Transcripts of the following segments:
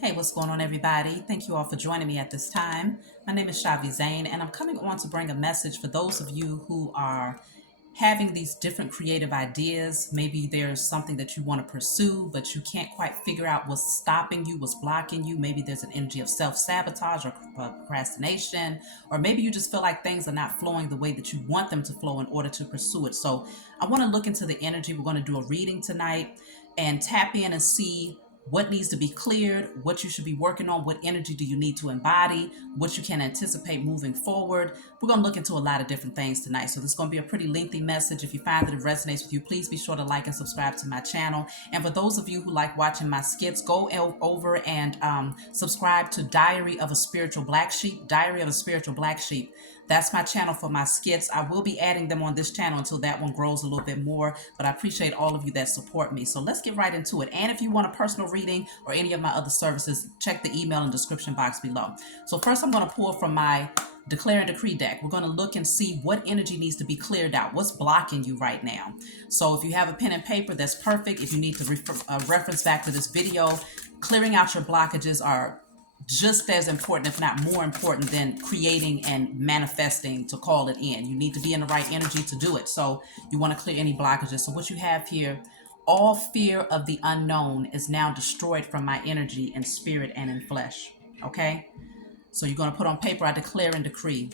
Hey, what's going on, everybody? Thank you all for joining me at this time. My name is Shavi Zane, and I'm coming on to bring a message for those of you who are having these different creative ideas. Maybe there's something that you want to pursue, but you can't quite figure out what's stopping you, what's blocking you. Maybe there's an energy of self sabotage or procrastination, or maybe you just feel like things are not flowing the way that you want them to flow in order to pursue it. So, I want to look into the energy. We're going to do a reading tonight and tap in and see what needs to be cleared, what you should be working on, what energy do you need to embody, what you can anticipate moving forward. We're going to look into a lot of different things tonight. So this is going to be a pretty lengthy message. If you find that it resonates with you, please be sure to like and subscribe to my channel. And for those of you who like watching my skits, go over and subscribe to Diary of a Spiritual Black Sheep. Diary of a Spiritual Black Sheep. That's my channel for my skits. I will be adding them on this channel until that one grows a little bit more, but I appreciate all of you that support me. So let's get right into it. And if you want a personal reading or any of my other services, check the email and description box below. So first I'm going to pull from my Declare and Decree deck. We're going to look and see what energy needs to be cleared out. What's blocking you right now? So if you have a pen and paper, that's perfect. If you need to reference back to this video, clearing out your blockages are just as important, if not more important, than creating and manifesting to call it in. You need to be in the right energy to do it. So you want to clear any blockages. So what you have here, all fear of the unknown is now destroyed from my energy in spirit and in flesh. Okay? So you're going to put on paper, I declare and decree.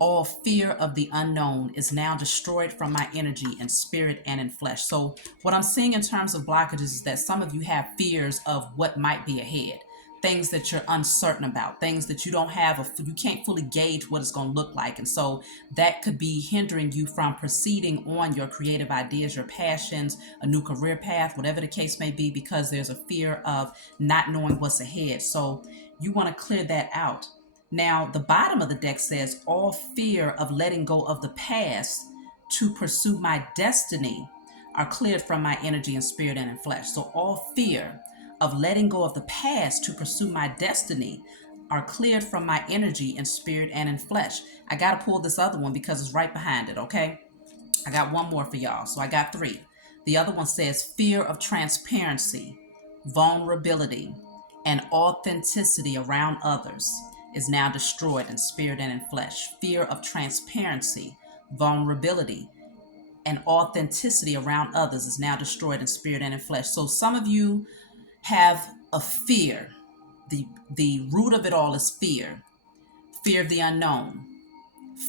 All fear of the unknown is now destroyed from my energy in spirit and in flesh. So what I'm seeing in terms of blockages is that some of you have fears of what might be ahead, things that you're uncertain about, things that you don't have, you can't fully gauge what it's going to look like. And so that could be hindering you from proceeding on your creative ideas, your passions, a new career path, whatever the case may be, because there's a fear of not knowing what's ahead. So you want to clear that out. Now, the bottom of the deck says, all fear of letting go of the past to pursue my destiny are cleared from my energy and spirit and in flesh. So all fear of letting go of the past to pursue my destiny are cleared from my energy and spirit and in flesh. I got to pull this other one because it's right behind it, okay? I got one more for y'all. So I got three. The other one says fear of transparency, vulnerability, and authenticity around others is now destroyed in spirit and in flesh. Fear of transparency, vulnerability, and authenticity around others is now destroyed in spirit and in flesh. So some of you have a fear. The root of it all is fear. Fear of the unknown,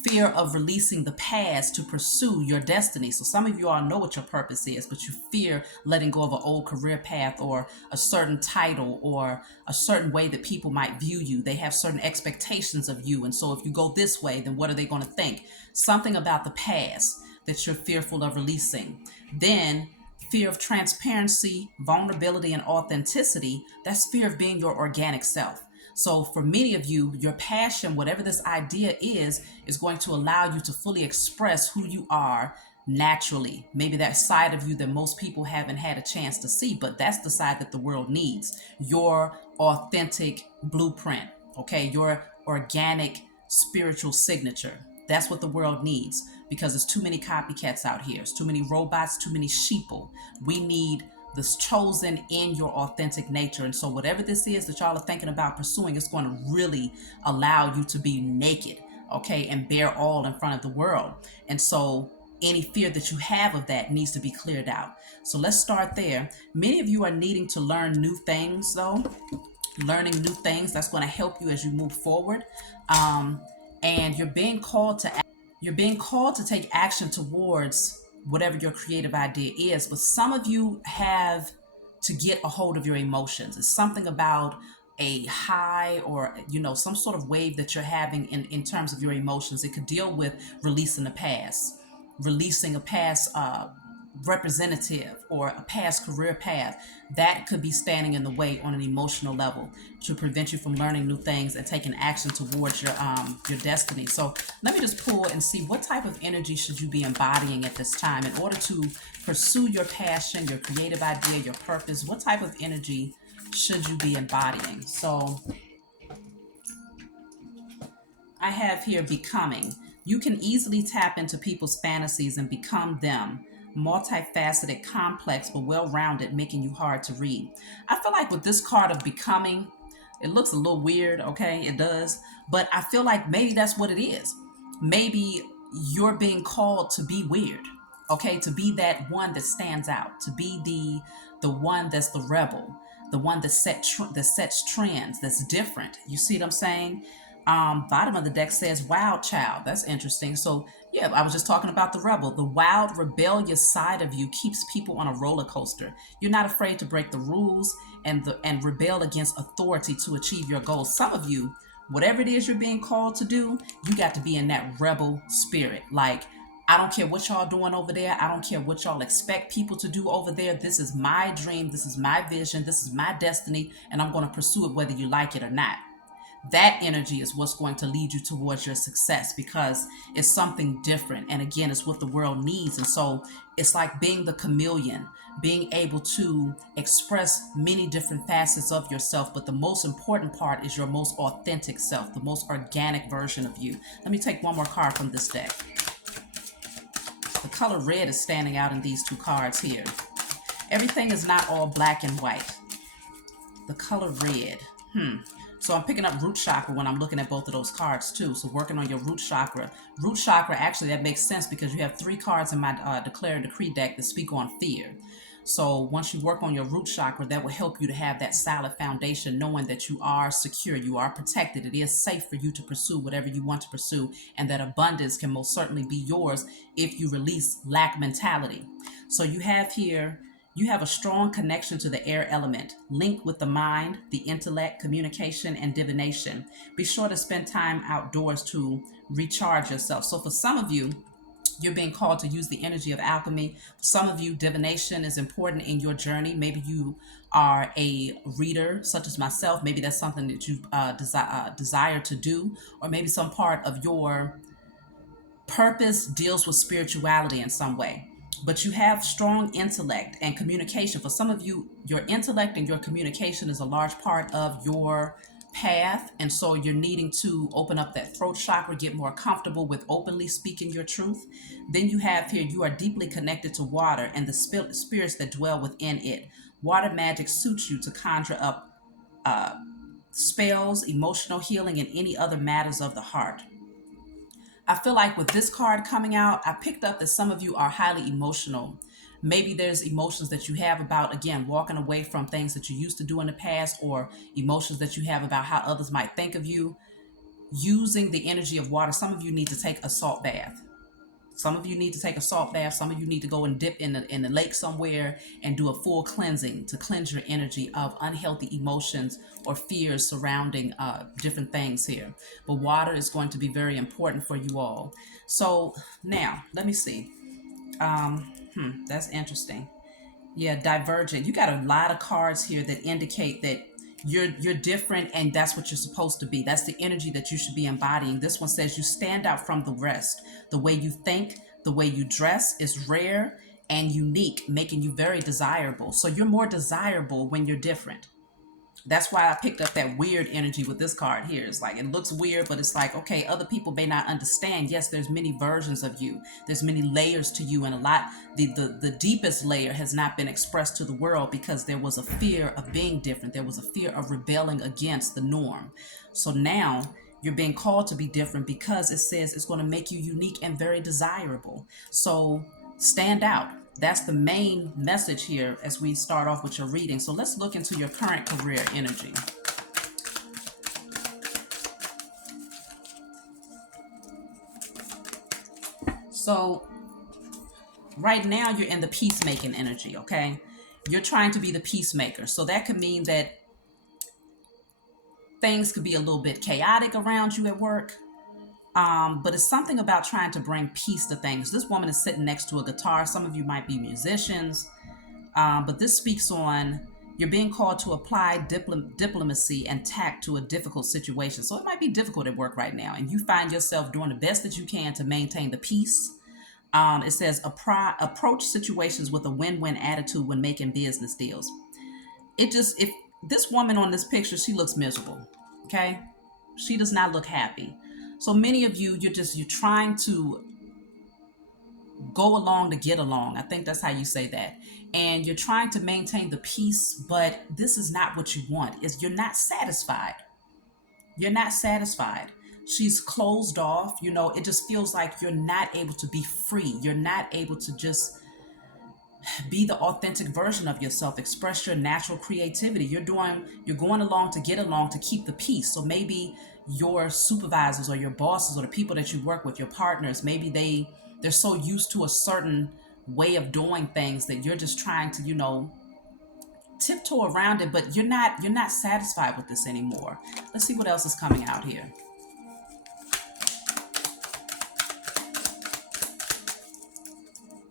fear of releasing the past to pursue your destiny. So some of you all know what your purpose is, but you fear letting go of an old career path or a certain title or a certain way that people might view you. They have certain expectations of you. And so if you go this way, then what are they going to think? Something about the past that you're fearful of releasing. Then fear of transparency, vulnerability, and authenticity, that's fear of being your organic self. So for many of you, your passion, whatever this idea is going to allow you to fully express who you are naturally. Maybe that side of you that most people haven't had a chance to see, but that's the side that the world needs. Your authentic blueprint, okay? Your organic spiritual signature. That's what the world needs, because there's too many copycats out here. There's too many robots, too many sheeple. We need this chosen in your authentic nature. And so whatever this is that y'all are thinking about pursuing, it's going to really allow you to be naked, okay, and bear all in front of the world. And so any fear that you have of that needs to be cleared out. So let's start there. Many of you are needing to learn new things, though. Learning new things, that's going to help you as you move forward. And you're being called to take action towards whatever your creative idea is. But some of you have to get a hold of your emotions. It's something about a high or some sort of wave that you're having in terms of your emotions. It could deal with releasing the past, releasing a past representative or a past career path that could be standing in the way on an emotional level to prevent you from learning new things and taking action towards your destiny. So let me just pull and see what type of energy should you be embodying at this time in order to pursue your passion, your creative idea, your purpose. What type of energy should you be embodying? So I have here becoming. You can easily tap into people's fantasies and become them. Multifaceted, complex, but well-rounded, making you hard to read. I feel like with this card of becoming, It looks a little weird, okay? It does. But I feel like maybe that's what it is. Maybe you're being called to be weird, okay? To be that one that stands out, to be the one that's the rebel, the one that sets trends, that's different. You see what I'm saying? Bottom of the deck says wild child. That's interesting. So yeah, I was just talking about the rebel. The wild, rebellious side of you keeps people on a roller coaster. You're not afraid to break the rules and rebel against authority to achieve your goals. Some of you, whatever it is you're being called to do, you got to be in that rebel spirit. Like, I don't care what y'all doing over there. I don't care what y'all expect people to do over there. This is my dream. This is my vision. This is my destiny. And I'm going to pursue it whether you like it or not. That energy is what's going to lead you towards your success, because it's something different. And again, it's what the world needs. And so it's like being the chameleon, being able to express many different facets of yourself. But the most important part is your most authentic self, the most organic version of you. Let me take one more card from this deck. The color red is standing out in these two cards here. Everything is not all black and white. The color red. So I'm picking up root chakra when I'm looking at both of those cards too. So working on your root chakra. Root chakra, actually, that makes sense because you have 3 cards in my Declare and Decree deck that speak on fear. So once you work on your root chakra, that will help you to have that solid foundation, knowing that you are secure, you are protected. It is safe for you to pursue whatever you want to pursue, and that abundance can most certainly be yours if you release lack mentality. So you have here, you have a strong connection to the air element, linked with the mind, the intellect, communication, and divination. Be sure to spend time outdoors to recharge yourself. So for some of you, you're being called to use the energy of alchemy. For some of you, divination is important in your journey. Maybe you are a reader, such as myself. Maybe that's something that you desire to do, or maybe some part of your purpose deals with spirituality in some way. But you have strong intellect and communication. For some of you, your intellect and your communication is a large part of your path. And so you're needing to open up that throat chakra, get more comfortable with openly speaking your truth. Then you have here, you are deeply connected to water and the spirits that dwell within it. Water magic suits you to conjure up spells, emotional healing, and any other matters of the heart. I feel like with this card coming out, I picked up that some of you are highly emotional. Maybe there's emotions that you have about, again, walking away from things that you used to do in the past, or emotions that you have about how others might think of you. Using the energy of water, some of you need to take a salt bath. Some of you need to take a salt bath. Some of you need to go and dip in the lake somewhere and do a full cleansing to cleanse your energy of unhealthy emotions or fears surrounding different things here. But water is going to be very important for you all. So now, let me see. That's interesting. Yeah, divergent. You got a lot of cards here that indicate that you're different, and that's what you're supposed to be. That's the energy that you should be embodying. This one says you stand out from the rest. The way you think, the way you dress is rare and unique, making you very desirable. So you're more desirable when you're different. That's why I picked up that weird energy with this card here. It's like, it looks weird, but it's like, okay, other people may not understand. Yes, there's many versions of you. There's many layers to you, and a lot, the deepest layer has not been expressed to the world because there was a fear of being different. There was a fear of rebelling against the norm. So now you're being called to be different because it says it's going to make you unique and very desirable. So stand out. That's the main message here as we start off with your reading. So let's look into your current career energy. So right now you're in the peacemaking energy, okay? You're trying to be the peacemaker. So that could mean that things could be a little bit chaotic around you at work. But it's something about trying to bring peace to things. This woman is sitting next to a guitar. Some of you might be musicians. But this speaks on you're being called to apply diplomacy and tact to a difficult situation. So it might be difficult at work right now, and you find yourself doing the best that you can to maintain the peace. It says approach situations with a win-win attitude when making business deals. If this woman on this picture, she looks miserable. Okay, she does not look happy. So many of you, you're trying to go along to get along. I think that's how you say that. and you're trying to maintain the peace, but this is not what you want. Is you're not satisfied. You're not satisfied. She's closed off. It just feels like you're not able to be free. You're not able to just be the authentic version of yourself, express your natural creativity. You're going along to get along to keep the peace. So maybe your supervisors or your bosses or the people that you work with, your partners, maybe they're so used to a certain way of doing things that you're just trying to, tiptoe around it, but you're not satisfied with this anymore. Let's see what else is coming out here.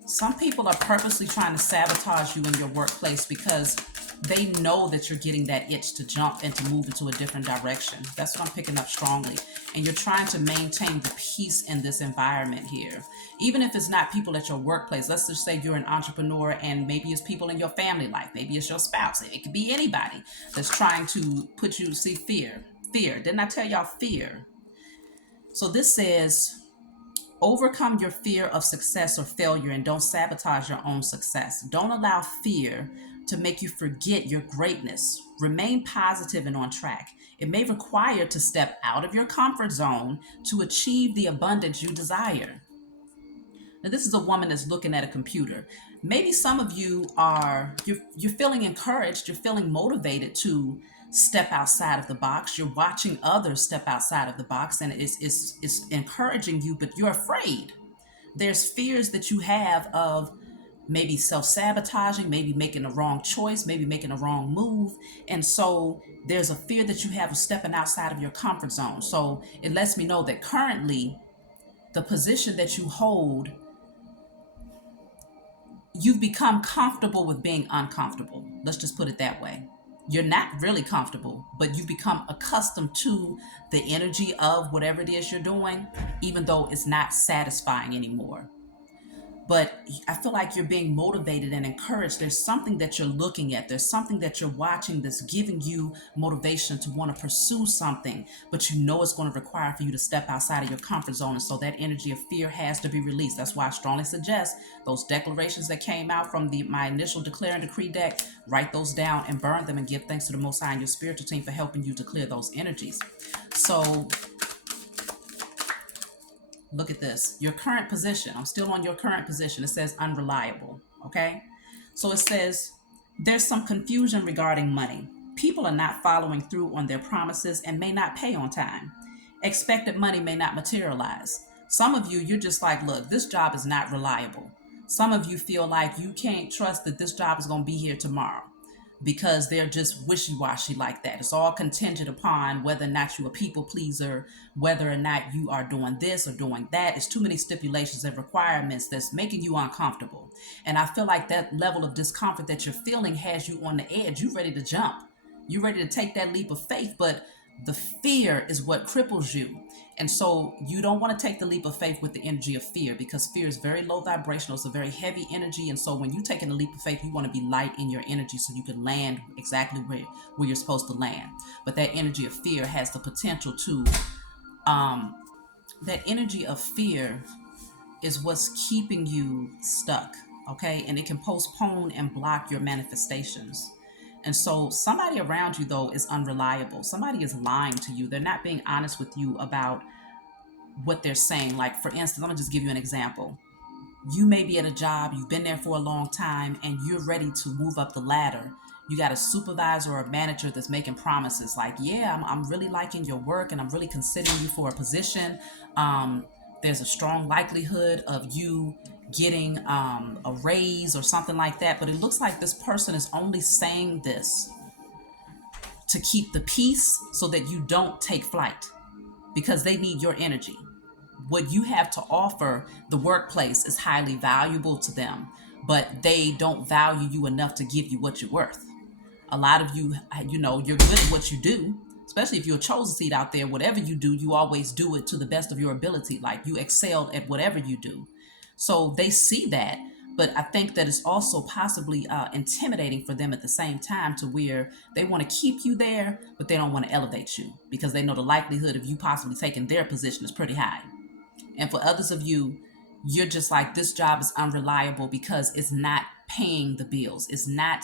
Some people are purposely trying to sabotage you in your workplace because they know that you're getting that itch to jump and to move into a different direction. That's what I'm picking up strongly. And you're trying to maintain the peace in this environment here. Even if it's not people at your workplace, let's just say you're an entrepreneur and maybe it's people in your family life, maybe it's your spouse, it could be anybody that's trying to put you to see fear. Fear. Didn't I tell y'all fear? So this says, overcome your fear of success or failure and don't sabotage your own success. Don't allow fear to make you forget your greatness. Remain positive and on track. It may require to step out of your comfort zone to achieve the abundance you desire. Now, this is a woman that's looking at a computer. Maybe some of you you're feeling encouraged, you're feeling motivated to step outside of the box. You're watching others step outside of the box, and it's encouraging you, but you're afraid. There's fears that you have of maybe self-sabotaging, maybe making the wrong choice, maybe making a wrong move. And so there's a fear that you have of stepping outside of your comfort zone. So it lets me know that currently the position that you hold, you've become comfortable with being uncomfortable. Let's just put it that way. You're not really comfortable, but you've become accustomed to the energy of whatever it is you're doing, even though it's not satisfying anymore. But I feel like you're being motivated and encouraged. There's something that you're looking at. There's something that you're watching that's giving you motivation to want to pursue something, but you know it's going to require for you to step outside of your comfort zone. And so that energy of fear has to be released. That's why I strongly suggest those declarations that came out from my initial declare and decree deck, write those down and burn them and give thanks to the Most High and your spiritual team for helping you to clear those energies. So look at this. Your current position. I'm still on your current position. It says unreliable. Okay. So it says there's some confusion regarding money. People are not following through on their promises and may not pay on time. Expected money may not materialize. Some of you, you're just like, look, this job is not reliable. Some of you feel like you can't trust that this job is going to be here tomorrow, because they're just wishy-washy like that. It's all contingent upon whether or not you're a people pleaser, whether or not you are doing this or doing that. It's too many stipulations and requirements that's making you uncomfortable. And I feel like that level of discomfort that you're feeling has you on the edge. You're ready to jump. You're ready to take that leap of faith, but the fear is what cripples you. And so you don't want to take the leap of faith with the energy of fear, because fear is very low vibrational. It's a very heavy energy. And so when you're taking a leap of faith, you want to be light in your energy so you can land exactly where you're supposed to land. But that energy of fear has the potential to, that energy of fear is what's keeping you stuck. Okay. And it can postpone and block your manifestations. And so somebody around you, though, is unreliable. Somebody is lying to you. They're not being honest with you about what they're saying. Like, for instance, I'm going to just give you an example. You may be at a job, you've been there for a long time, and you're ready to move up the ladder. You got a supervisor or a manager that's making promises like, yeah, I'm really liking your work and I'm really considering you for a position. There's a strong likelihood of you getting a raise or something like that. But it looks like this person is only saying this to keep the peace so that you don't take flight, because they need your energy. What you have to offer the workplace is highly valuable to them, but they don't value you enough to give you what you're worth. A lot of you, you're good at what you do, especially if you're a chosen seed out there. Whatever you do, you always do it to the best of your ability. Like, you excel at whatever you do. So they see that, but I think that it's also possibly intimidating for them at the same time, to where they want to keep you there, but they don't want to elevate you, because they know the likelihood of you possibly taking their position is pretty high. And for others of you, you're just like, this job is unreliable because it's not paying the bills. It's not,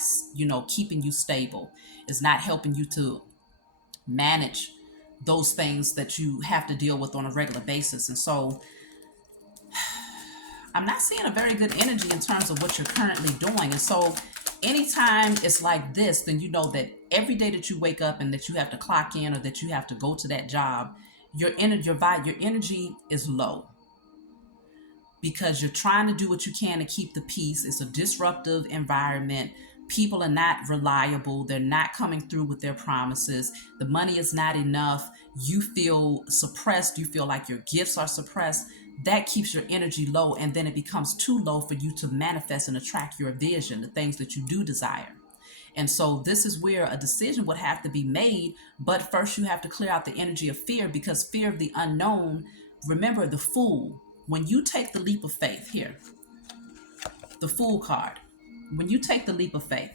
keeping you stable. It's not helping you to manage those things that you have to deal with on a regular basis. And so I'm not seeing a very good energy in terms of what you're currently doing. And so anytime it's like this, then you know that every day that you wake up and that you have to clock in or that you have to go to that job, your energy is low because you're trying to do what you can to keep the peace. It's a disruptive environment. People are not reliable. They're not coming through with their promises. The money is not enough. You feel suppressed. You feel like your gifts are suppressed. That keeps your energy low, and then it becomes too low for you to manifest and attract your vision, the things that you do desire. And so this is where a decision would have to be made. But first, you have to clear out the energy of fear, because fear of the unknown. Remember the Fool. When you take the leap of faith, here, the Fool card. When you take the leap of faith,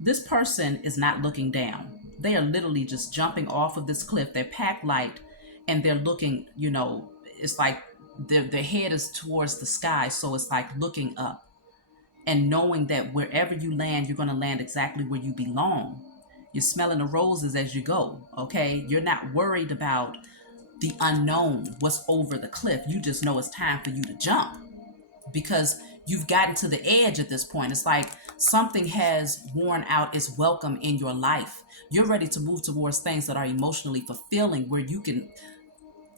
this person is not looking down. They are literally just jumping off of this cliff. They're packed light and they're looking, it's like their head is towards the sky. So it's like looking up and knowing that wherever you land, you're going to land exactly where you belong. You're smelling the roses as you go, okay? You're not worried about the unknown, what's over the cliff. You just know it's time for you to jump because you've gotten to the edge at this point. It's like something has worn out its welcome in your life. You're ready to move towards things that are emotionally fulfilling, where you can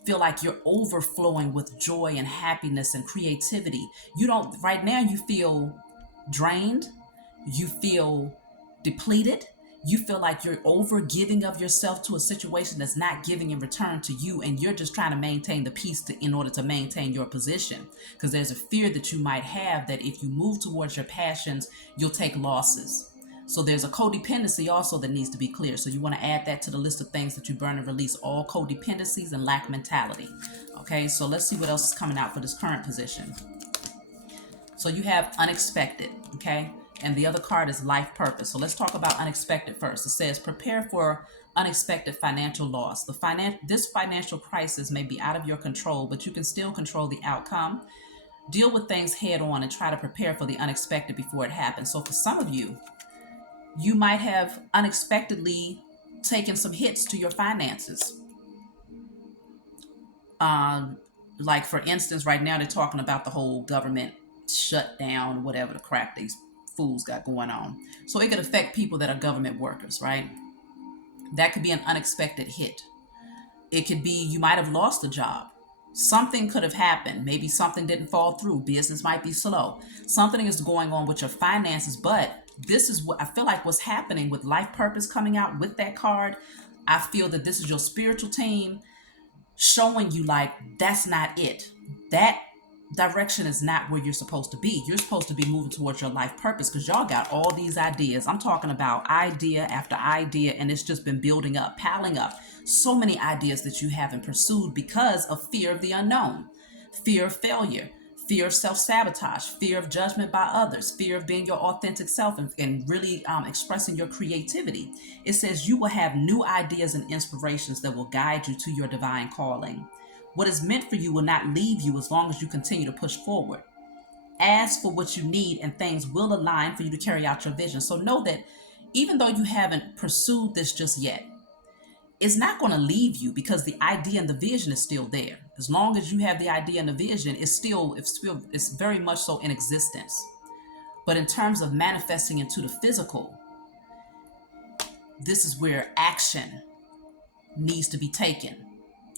feel like you're overflowing with joy and happiness and creativity. Right now you feel drained, you feel depleted, you feel like you're over giving of yourself to a situation that's not giving in return to you, and you're just trying to maintain the peace in order to maintain your position, because there's a fear that you might have that if you move towards your passions, you'll take losses. So there's a codependency also that needs to be clear. So you want to add that to the list of things that you burn and release, all codependencies and lack mentality. Okay, so let's see what else is coming out for this current position. So you have unexpected, okay? And the other card is life purpose. So let's talk about unexpected first. It says prepare for unexpected financial loss. This financial crisis may be out of your control, but you can still control the outcome. Deal with things head on and try to prepare for the unexpected before it happens. So for some of you, you might have unexpectedly taken some hits to your finances. Like for instance, right now they're talking about the whole government shutdown, whatever the crap these fools got going on. So it could affect people that are government workers, right? That could be an unexpected hit. It could be you might have lost a job. Something could have happened. Maybe something didn't fall through. Business might be slow. Something is going on with your finances, but this is what I feel like what's happening with life purpose coming out with that card. I feel that this is your spiritual team showing you like that's not it. That direction is not where you're supposed to be. You're supposed to be moving towards your life purpose because y'all got all these ideas. I'm talking about idea after idea, and it's just been building up, piling up. So many ideas that you haven't pursued because of fear of the unknown, fear of failure, fear of self-sabotage, fear of judgment by others, fear of being your authentic self and really expressing your creativity. It says you will have new ideas and inspirations that will guide you to your divine calling. What is meant for you will not leave you as long as you continue to push forward. Ask for what you need and things will align for you to carry out your vision. So know that even though you haven't pursued this just yet, it's not going to leave you because the idea and the vision is still there. As long as you have the idea and the vision, it's very much so in existence. But in terms of manifesting into the physical, this is where action needs to be taken.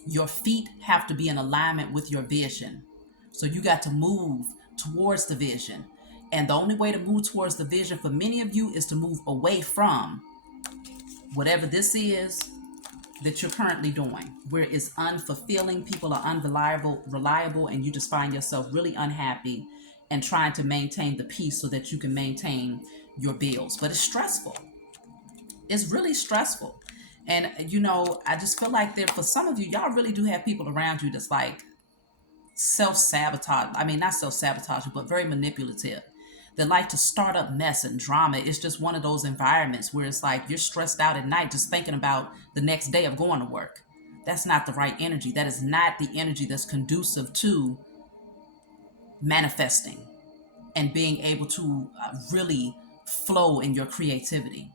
Your feet have to be in alignment with your vision. So you got to move towards the vision. And the only way to move towards the vision for many of you is to move away from whatever this is that you're currently doing, where it's unfulfilling, people are reliable, and you just find yourself really unhappy and trying to maintain the peace so that you can maintain your bills. But it's stressful. It's really stressful. And I just feel like for some of you, y'all really do have people around you that's like self-sabotage. I mean, not self-sabotage, but very manipulative. They like to start up mess and drama. It's just one of those environments where it's like you're stressed out at night just thinking about the next day of going to work. That's not the right energy. That is not the energy that's conducive to manifesting. and being able to really flow in your creativity.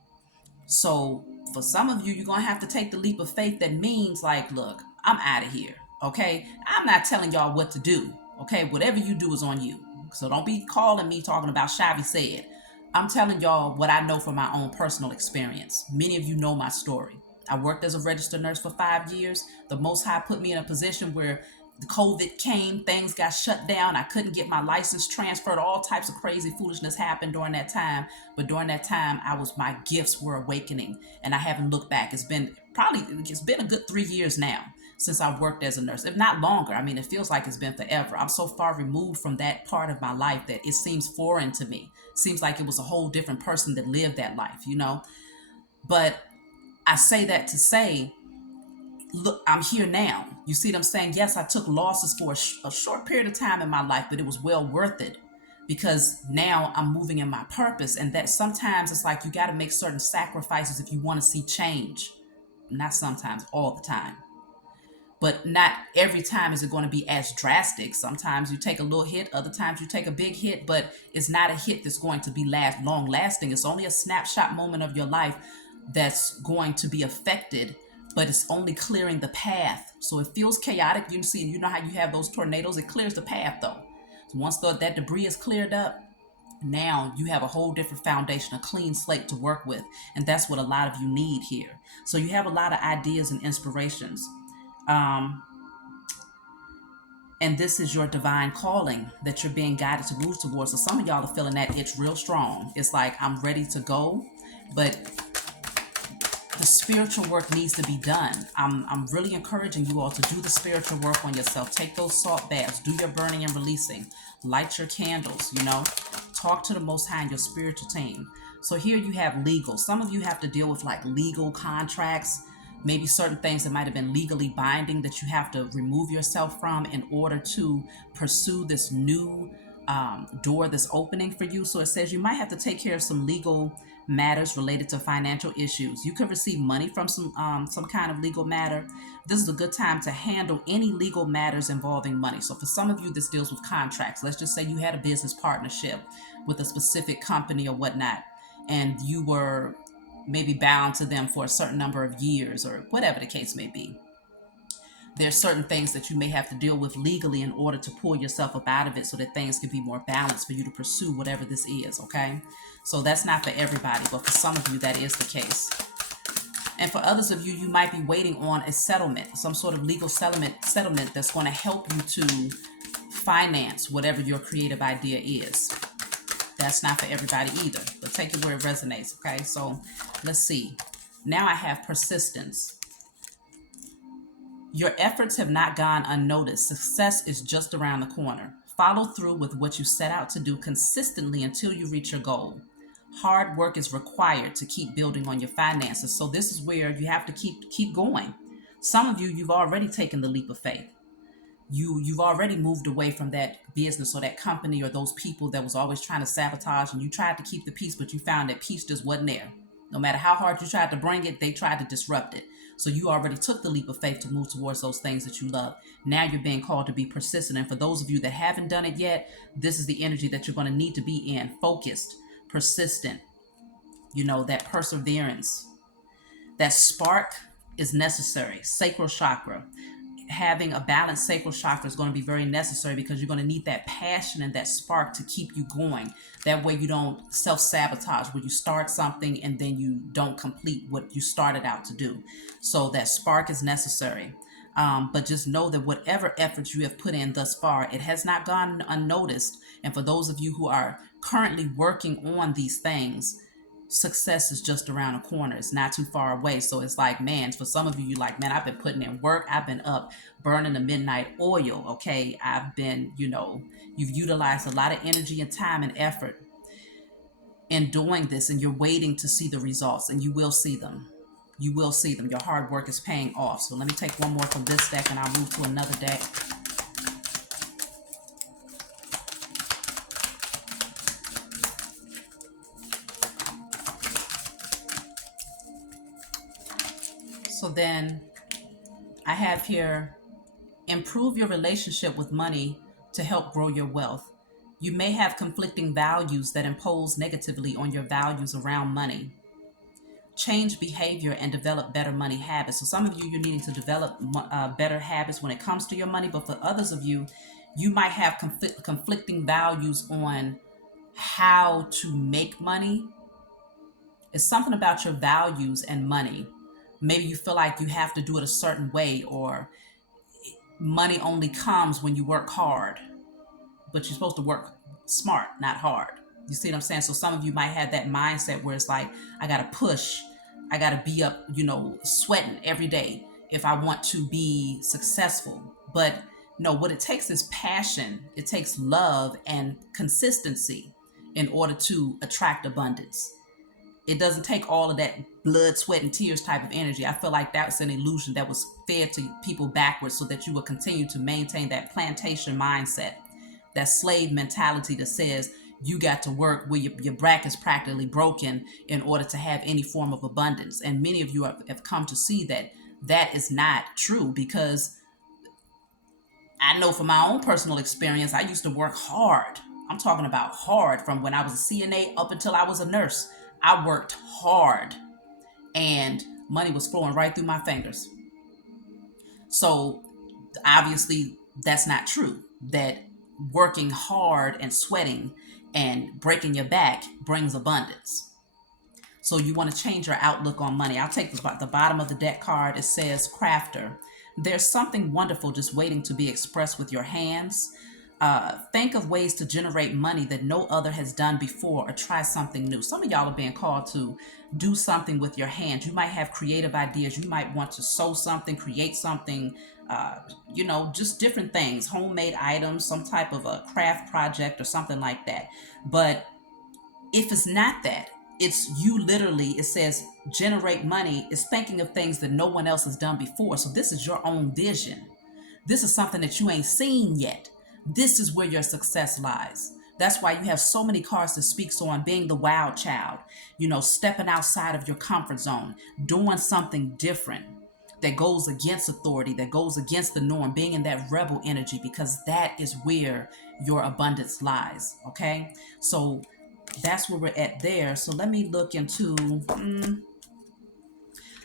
So for some of you, you're going to have to take the leap of faith that means like, look, I'm out of here. Okay. I'm not telling y'all what to do. Okay. Whatever you do is on you. So don't be calling me talking about Shavi said. I'm telling y'all what I know from my own personal experience. Many of you know my story. I worked as a registered nurse for 5 years. The Most High put me in a position where the COVID came, things got shut down. I couldn't get my license transferred. All types of crazy foolishness happened during that time. But during that time, my gifts were awakening, and I haven't looked back. It's been a good 3 years now since I worked as a nurse, if not longer. I mean, it feels like it's been forever. I'm so far removed from that part of my life that it seems foreign to me. It seems like it was a whole different person that lived that life. But I say that to say, look, I'm here now. You see what I'm saying? Yes, I took losses for a short period of time in my life, but it was well worth it because now I'm moving in my purpose. And that sometimes it's like you got to make certain sacrifices if you want to see change. Not sometimes, all the time. But not every time is it going to be as drastic. Sometimes you take a little hit, other times you take a big hit, but it's not a hit that's going to be long lasting. It's only a snapshot moment of your life that's going to be affected, but it's only clearing the path. So it feels chaotic. You know how you have those tornadoes, it clears the path though. So once that debris is cleared up, now you have a whole different foundation, a clean slate to work with. And that's what a lot of you need here. So you have a lot of ideas and inspirations. Um, and this is your divine calling that you're being guided to move towards. So some of y'all are feeling that it's real strong. It's like, I'm ready to go, but the spiritual work needs to be done. I'm really encouraging you all to do the spiritual work on yourself. Take those salt baths, do your burning and releasing, light your candles, talk to the Most High and your spiritual team. So here you have legal. Some of you have to deal with like legal contracts, maybe certain things that might have been legally binding that you have to remove yourself from in order to pursue this new door that's opening for you. So it says you might have to take care of some legal matters related to financial issues. You could receive money from some kind of legal matter. This is a good time to handle any legal matters involving money. So for some of you, this deals with contracts. Let's just say you had a business partnership with a specific company or whatnot, and you were maybe bound to them for a certain number of years or whatever the case may be. There's certain things that you may have to deal with legally in order to pull yourself up out of it so that things can be more balanced for you to pursue whatever this is, okay? So that's not for everybody, but for some of you, that is the case. And for others of you, you might be waiting on a settlement, some sort of legal settlement that's going to help you to finance whatever your creative idea is. That's not for everybody either, but take it where it resonates, okay? So let's see. Now I have persistence. Your efforts have not gone unnoticed. Success is just around the corner. Follow through with what you set out to do consistently until you reach your goal. Hard work is required to keep building on your finances. So this is where you have to keep going. Some of you, you've already taken the leap of faith. You've already moved away from that business or that company or those people that was always trying to sabotage, and you tried to keep the peace, but you found that peace just wasn't there. No matter how hard you tried to bring it, they tried to disrupt it. So you already took the leap of faith to move towards those things that you love. Now you're being called to be persistent. And for those of you that haven't done it yet, this is the energy that you're going to need to be in. Focused, persistent, that perseverance. That spark is necessary. Sacral chakra. Having a balanced sacral chakra is going to be very necessary because you're going to need that passion and that spark to keep you going. That way you don't self-sabotage where you start something and then you don't complete what you started out to do. So that spark is necessary. But just know that whatever efforts you have put in thus far, it has not gone unnoticed. And for those of you who are currently working on these things, success is just around the corner. It's not too far away. So it's like, man, for some of you, you're like, man, I've been putting in work. I've been up burning the midnight oil. Okay. I've been, you've utilized a lot of energy and time and effort in doing this, and you're waiting to see the results, and you will see them. You will see them. Your hard work is paying off. So let me take one more from this deck and I'll move to another deck. So then I have here, improve your relationship with money to help grow your wealth. You may have conflicting values that impose negatively on your values around money. Change behavior and develop better money habits. So some of you, you're needing to develop better habits when it comes to your money, but for others of you, you might have conflicting values on how to make money. It's something about your values and money. Maybe you feel like you have to do it a certain way, or money only comes when you work hard, but you're supposed to work smart, not hard. You see what I'm saying? So some of you might have that mindset where it's like, I got to push, I got to be up, sweating every day if I want to be successful. But no, what it takes is passion, it takes love and consistency in order to attract abundance. It doesn't take all of that blood, sweat, and tears type of energy. I feel like that's an illusion that was fed to people backwards so that you will continue to maintain that plantation mindset, that slave mentality that says you got to work where your back is practically broken in order to have any form of abundance. And many of you have come to see that that is not true, because I know from my own personal experience, I used to work hard. I'm talking about hard from when I was a CNA up until I was a nurse. I worked hard and money was flowing right through my fingers. So obviously, that's not true. That working hard and sweating and breaking your back brings abundance. So you want to change your outlook on money. I'll take the bottom of the deck card. It says crafter. There's something wonderful just waiting to be expressed with your hands. Think of ways to generate money that no other has done before, or try something new. Some of y'all are being called to do something with your hands. You might have creative ideas. You might want to sew something, create something, just different things, homemade items, some type of a craft project or something like that. But if it's not that, it's you literally, it says generate money, is thinking of things that no one else has done before. So this is your own vision. This is something that you ain't seen yet. This is where your success lies. That's why you have so many cards that speaks on being the wild child, stepping outside of your comfort zone, doing something different that goes against authority, that goes against the norm, being in that rebel energy, because that is where your abundance lies. Okay. So that's where we're at there. So let me look into,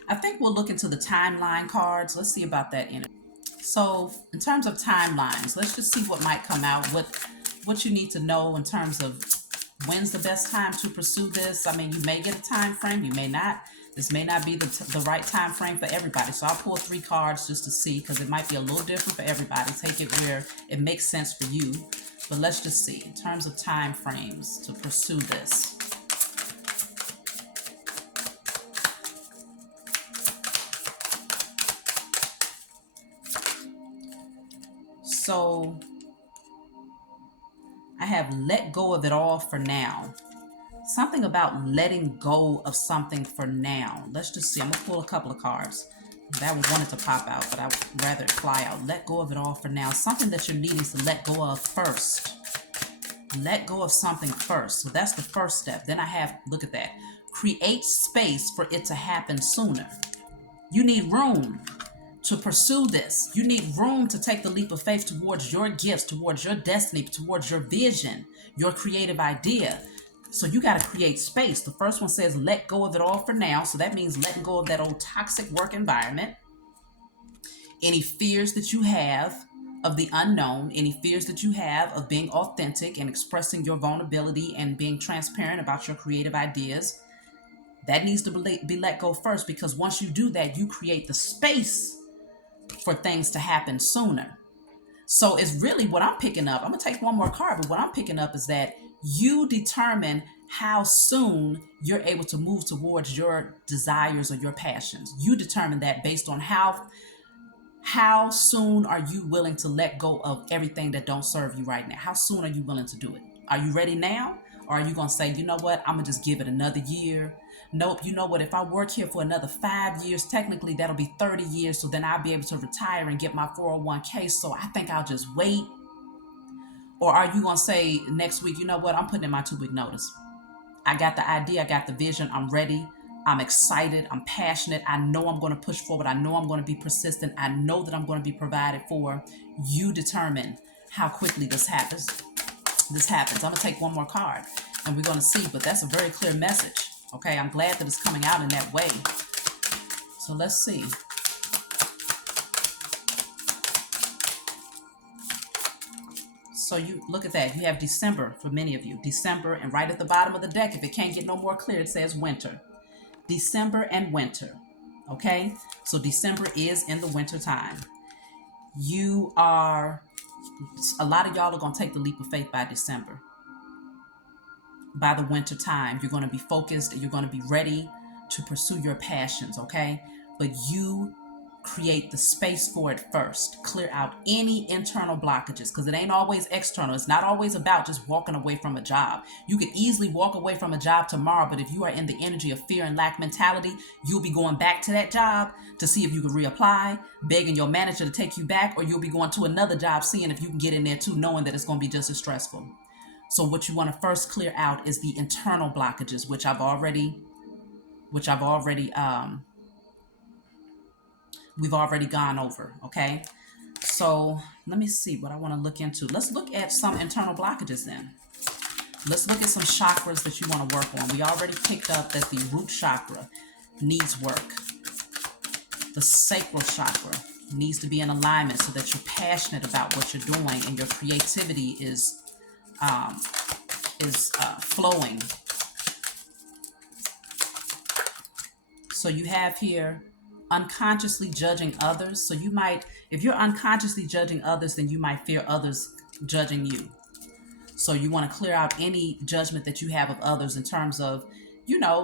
I think we'll look into the timeline cards. Let's see about that energy. So in terms of timelines, let's just see what might come out, what you need to know in terms of when's the best time to pursue this. I mean, you may get a time frame, you may not. This may not be the right time frame for everybody. So I'll pull 3 cards just to see, because it might be a little different for everybody. Take it where it makes sense for you. But let's just see in terms of time frames to pursue this. So I have let go of it all for now. Something about letting go of something for now. Let's just see. I'm going to pull a couple of cards. That one wanted to pop out, but I would rather it fly out. Let go of it all for now. Something that you're needing to let go of first. Let go of something first. So that's the first step. Then I have, look at that. Create space for it to happen sooner. You need room to pursue this. You need room to take the leap of faith towards your gifts, towards your destiny, towards your vision, your creative idea. So you got to create space. The first one says, let go of it all for now. So that means letting go of that old toxic work environment. Any fears that you have of the unknown, any fears that you have of being authentic and expressing your vulnerability and being transparent about your creative ideas, that needs to be let go first, because once you do that, you create the space for things to happen sooner. So it's really what I'm picking up. I'm going to take one more card, but what I'm picking up is that you determine how soon you're able to move towards your desires or your passions. You determine that based on how soon are you willing to let go of everything that don't serve you right now? How soon are you willing to do it? Are you ready now? Or are you going to say, you know what, I'm going to just give it another year? Nope, you know what, if I work here for another 5 years, technically that'll be 30 years. So then I'll be able to retire and get my 401k. So I think I'll just wait. Or are you going to say next week, you know what, I'm putting in my 2-week notice. I got the idea, I got the vision, I'm ready, I'm excited, I'm passionate, I know I'm going to push forward, I know I'm going to be persistent, I know that I'm going to be provided for. You determine how quickly this happens. this happens. I'm going to take one more card and we're going to see, but that's a very clear message. Okay, I'm glad that it's coming out in that way. So let's see. So you look at that. You have December for many of you. December, and right at the bottom of the deck, if it can't get no more clear, it says winter. December and winter. Okay, so December is in the winter time. A lot of y'all are going to take the leap of faith by December. By the winter time, you're going to be focused and you're going to be ready to pursue your passions, okay? But you create the space for it first. Clear out any internal blockages, because it ain't always external. It's not always about just walking away from a job. You could easily walk away from a job tomorrow, but if you are in the energy of fear and lack mentality, you'll be going back to that job to see if you can reapply, begging your manager to take you back, or you'll be going to another job seeing if you can get in there too, knowing that it's going to be just as stressful. So what you want to first clear out is the internal blockages, which we've already gone over. Okay, so let me see what I want to look into. Let's look at some internal blockages then. Let's look at some chakras that you want to work on. We already picked up that the root chakra needs work. The sacral chakra needs to be in alignment so that you're passionate about what you're doing and your creativity is flowing. So you have here unconsciously judging others. So you might, if you're unconsciously judging others, then you might fear others judging you. So you want to clear out any judgment that you have of others in terms of,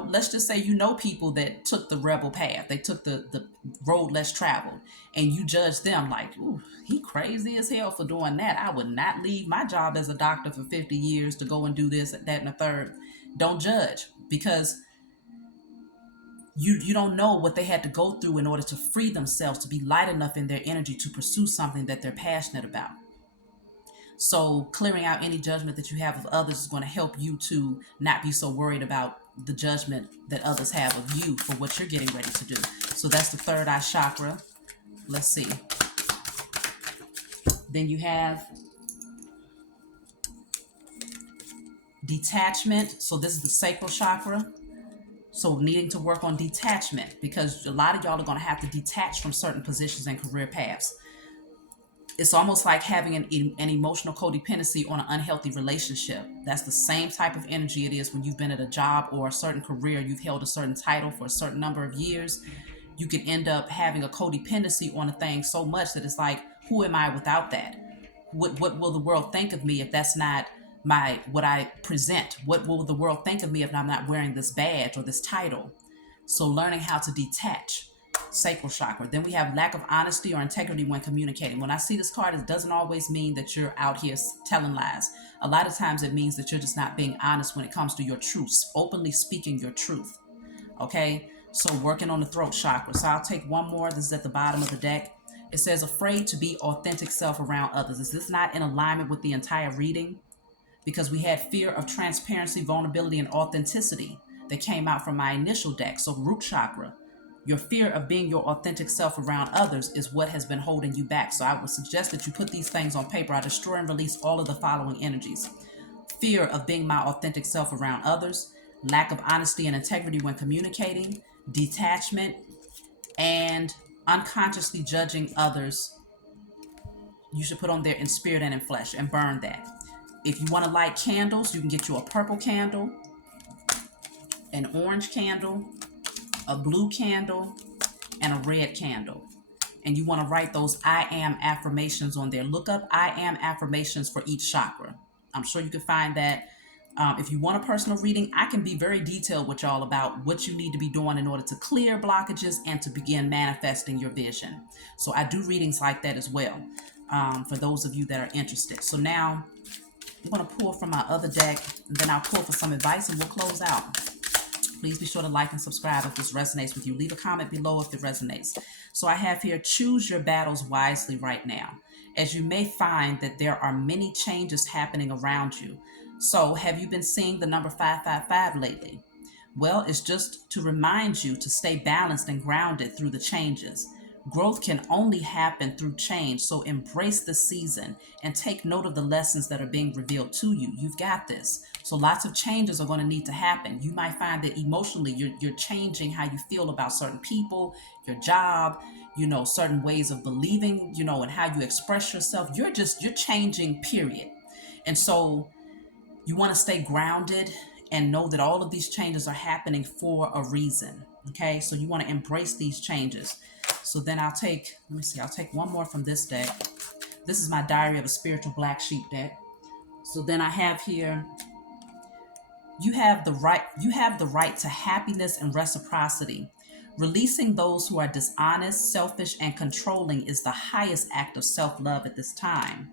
let's just say people that took the rebel path. They took the road less traveled, and you judge them like, ooh, he crazy as hell for doing that. I would not leave my job as a doctor for 50 years to go and do this, that, and the third. Don't judge, because you don't know what they had to go through in order to free themselves, to be light enough in their energy to pursue something that they're passionate about. So clearing out any judgment that you have of others is going to help you to not be so worried about the judgment that others have of you for what you're getting ready to do. So that's the third eye chakra. Let's see. Then you have detachment. So this is the sacral chakra. So needing to work on detachment, because a lot of y'all are going to have to detach from certain positions and career paths. It's almost like having an emotional codependency on an unhealthy relationship. That's the same type of energy it is when you've been at a job or a certain career, you've held a certain title for a certain number of years. You can end up having a codependency on a thing so much that it's like, who am I without that? What will the world think of me if that's not what I present? What will the world think of me if I'm not wearing this badge or this title? So learning how to detach. Sacral chakra. Then we have lack of honesty or integrity when communicating. When I see this card, it doesn't always mean that you're out here telling lies. A lot of times it means that you're just not being honest when it comes to your truth, openly speaking your truth. Okay, so working on the throat chakra. So I'll take one more. This is at the bottom of the deck. It says afraid to be authentic self around others. Is this not in alignment with the entire reading? Because we had fear of transparency, vulnerability, and authenticity that came out from my initial deck. So root chakra. Your fear of being your authentic self around others is what has been holding you back. So I would suggest that you put these things on paper. I destroy and release all of the following energies. Fear of being my authentic self around others, lack of honesty and integrity when communicating, detachment, and unconsciously judging others. You should put on there in spirit and in flesh and burn that. If you want to light candles, you can get you a purple candle, an orange candle, a blue candle, and a red candle. And you want to write those I am affirmations on there. Look up I am affirmations for each chakra. I'm sure you can find that. If you want a personal reading, I can be very detailed with y'all about what you need to be doing in order to clear blockages and to begin manifesting your vision. So I do readings like that as well, for those of you that are interested. So now I'm going to pull from my other deck, and then I'll pull for some advice and we'll close out. Please be sure to like and subscribe if this resonates with you. Leave a comment below if it resonates. So I have here, choose your battles wisely right now, as you may find that there are many changes happening around you. So have you been seeing the number 555 lately? Well, it's just to remind you to stay balanced and grounded through the changes. Growth can only happen through change. So embrace the season and take note of the lessons that are being revealed to you. You've got this. So lots of changes are going to need to happen. You might find that emotionally you're changing how you feel about certain people, your job, certain ways of believing, and how you express yourself. You're changing, period. And so you want to stay grounded and know that all of these changes are happening for a reason. Okay, so you want to embrace these changes. So then I'll take one more from this deck. This is my Diary of a Spiritual Black Sheep deck. So then I have here, you have the right to happiness and reciprocity. Releasing those who are dishonest, selfish, and controlling is the highest act of self-love at this time.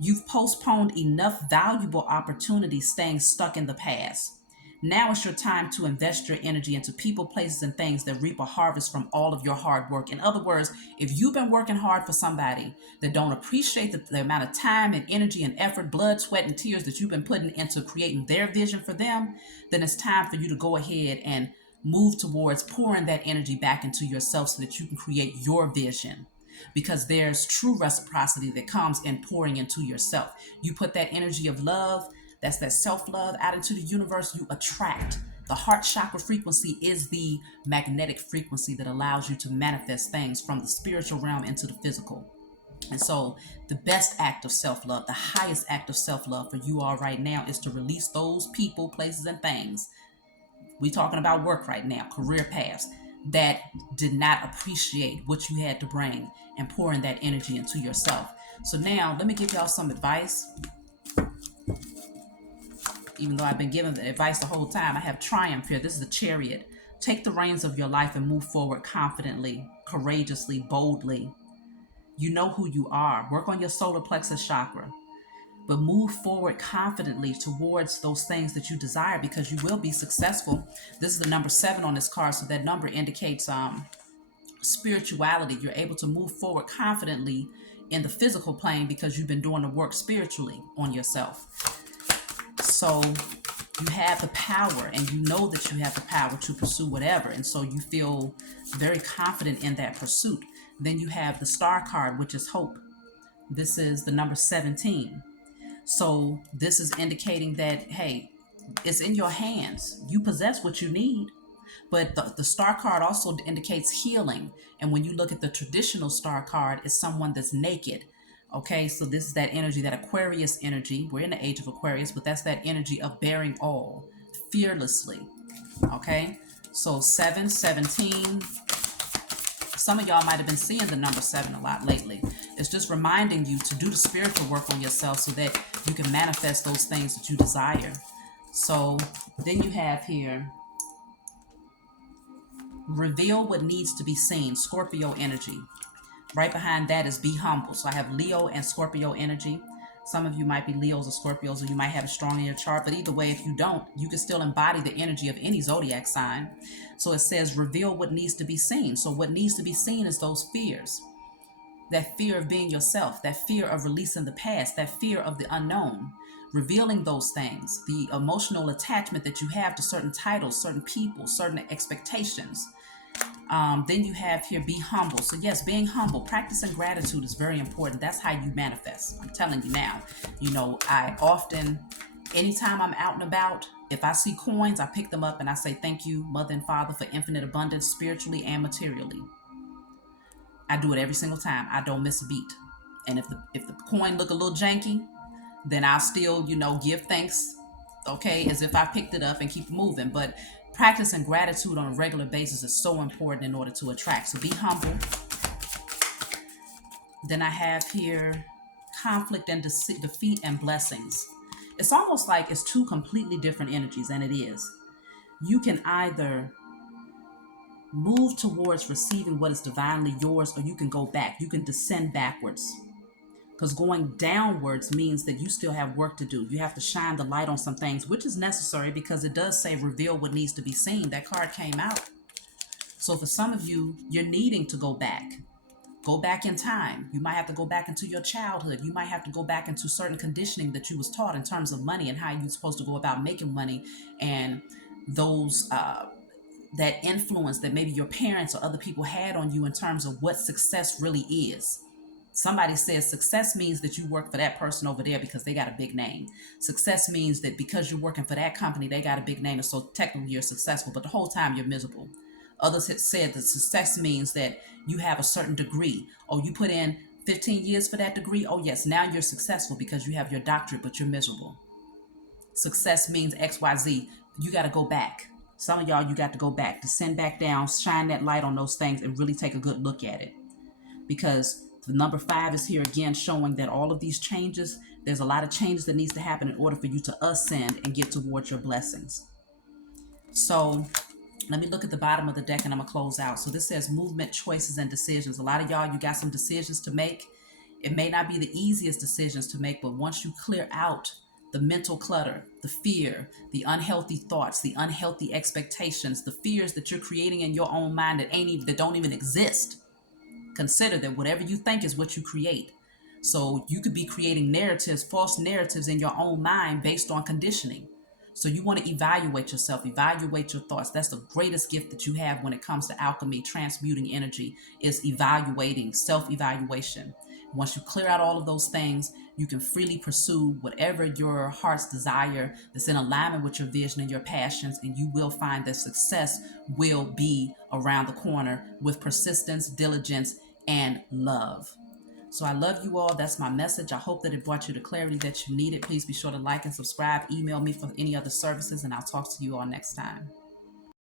You've postponed enough valuable opportunities staying stuck in the past. Now is your time to invest your energy into people, places, and things that reap a harvest from all of your hard work. In other words, if you've been working hard for somebody that don't appreciate the amount of time and energy and effort, blood, sweat, and tears that you've been putting into creating their vision for them, then it's time for you to go ahead and move towards pouring that energy back into yourself so that you can create your vision, because there's true reciprocity that comes in pouring into yourself. You put that energy of love, that's that self-love, out into the universe, you attract. The heart chakra frequency is the magnetic frequency that allows you to manifest things from the spiritual realm into the physical. And so the best act of self-love, the highest act of self-love for you all right now, is to release those people, places, and things. We're talking about work right now, career paths that did not appreciate what you had to bring, and pouring that energy into yourself. So now let me give y'all some advice. Even though I've been giving the advice the whole time, I have Triumph here. This is the Chariot. Take the reins of your life and move forward confidently, courageously, boldly. You know who you are. Work on your solar plexus chakra, but move forward confidently towards those things that you desire, because you will be successful. This is the number 7 on this card, so that number indicates spirituality. You're able to move forward confidently in the physical plane because you've been doing the work spiritually on yourself. So you have the power, and you know that you have the power to pursue whatever, and so you feel very confident in that pursuit. Then you have the Star card, which is hope. This is the number 17. So this is indicating that, hey, it's in your hands. You possess what you need. But the star card also indicates healing. And when you look at the traditional star card, it's someone that's naked. Okay, so this is that energy, that Aquarius energy. We're in the age of Aquarius, but that's that energy of bearing all fearlessly. Okay, so 717. Some of y'all might have been seeing the number 7 a lot lately. It's just reminding you to do the spiritual work on yourself so that you can manifest those things that you desire. So then you have here, reveal what needs to be seen, Scorpio energy. Right behind that is be humble. So I have Leo and Scorpio energy. Some of you might be Leos or Scorpios, or you might have it strong in your chart. But either way, if you don't, you can still embody the energy of any zodiac sign. So it says reveal what needs to be seen. So what needs to be seen is those fears. That fear of being yourself, that fear of releasing the past, that fear of the unknown. Revealing those things, the emotional attachment that you have to certain titles, certain people, certain expectations. Then you have here, be humble. So yes, being humble, practicing gratitude is very important. That's how you manifest. I'm telling you now. I often, anytime I'm out and about, if I see coins, I pick them up and I say, thank you, Mother and Father, for infinite abundance, spiritually and materially. I do it every single time. I don't miss a beat. And if the coin look a little janky, then I'll still, give thanks, okay, as if I picked it up, and keep moving. But practicing gratitude on a regular basis is so important in order to attract. So be humble. Then I have here conflict and defeat and blessings. It's almost like it's two completely different energies, and it is. You can either move towards receiving what is divinely yours, or you can go back. You can descend backwards. Because going downwards means that you still have work to do. You have to shine the light on some things, which is necessary, because it does say reveal what needs to be seen. That card came out. So for some of you, you're needing to go back. Go back in time. You might have to go back into your childhood. You might have to go back into certain conditioning that you was taught in terms of money and how you're supposed to go about making money, and those that influence that maybe your parents or other people had on you in terms of what success really is. Somebody says success means that you work for that person over there because they got a big name. Success means that because you're working for that company, they got a big name, and so technically you're successful, but the whole time you're miserable. Others had said that success means that you have a certain degree. Oh, you put in 15 years for that degree. Oh, yes, now you're successful because you have your doctorate, but you're miserable. Success means XYZ. You got to go back. Some of y'all, you got to go back, descend back down, shine that light on those things, and really take a good look at it. Because the number 5 is here again, showing that all of these changes, there's a lot of changes that needs to happen in order for you to ascend and get towards your blessings. So let me look at the bottom of the deck and I'm going to close out. So this says movement, choices, and decisions. A lot of y'all, you got some decisions to make. It may not be the easiest decisions to make, but once you clear out the mental clutter, the fear, the unhealthy thoughts, the unhealthy expectations, the fears that you're creating in your own mind that don't even exist, consider that whatever you think is what you create. So you could be creating narratives, false narratives in your own mind based on conditioning. So you want to evaluate yourself, evaluate your thoughts. That's the greatest gift that you have when it comes to alchemy, transmuting energy, is evaluating, self-evaluation. Once you clear out all of those things, you can freely pursue whatever your heart's desire that's in alignment with your vision and your passions, and you will find that success will be around the corner with persistence, diligence, and love. So I love you all. That's my message. I hope that it brought you the clarity that you needed. Please be sure to like and subscribe. Email me for any other services, and I'll talk to you all next time.